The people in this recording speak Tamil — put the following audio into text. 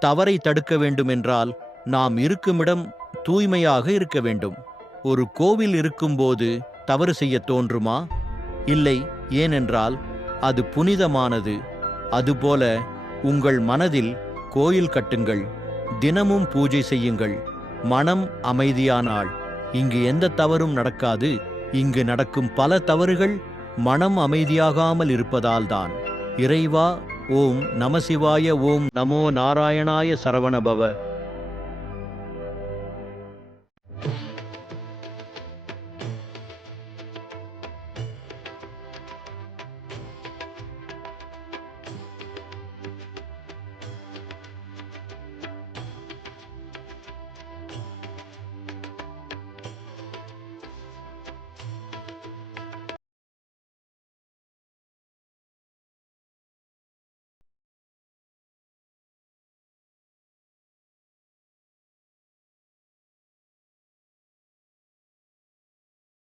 தவறை தடுக்க வேண்டுமென்றால் நாம் இருக்குமிடம் தூய்மையாக இருக்க வேண்டும். ஒரு கோவில் இருக்கும்போது தவறு செய்ய தோன்றுமா? இல்லை. ஏனென்றால் அது புனிதமானது. அதுபோல உங்கள் மனதில் கோயில் கட்டுங்கள், தினமும் பூஜை செய்யுங்கள். மனம் அமைதியானால் இங்கு எந்த தவறும் நடக்காது. இங்கு நடக்கும் பல தவறுகள் மனம் அமைதியாகாமல் இருப்பதால்தான். இறைவா, ஓம் நமசிவாய, ஓம் நமோ நாராயணாய சரவணபவ.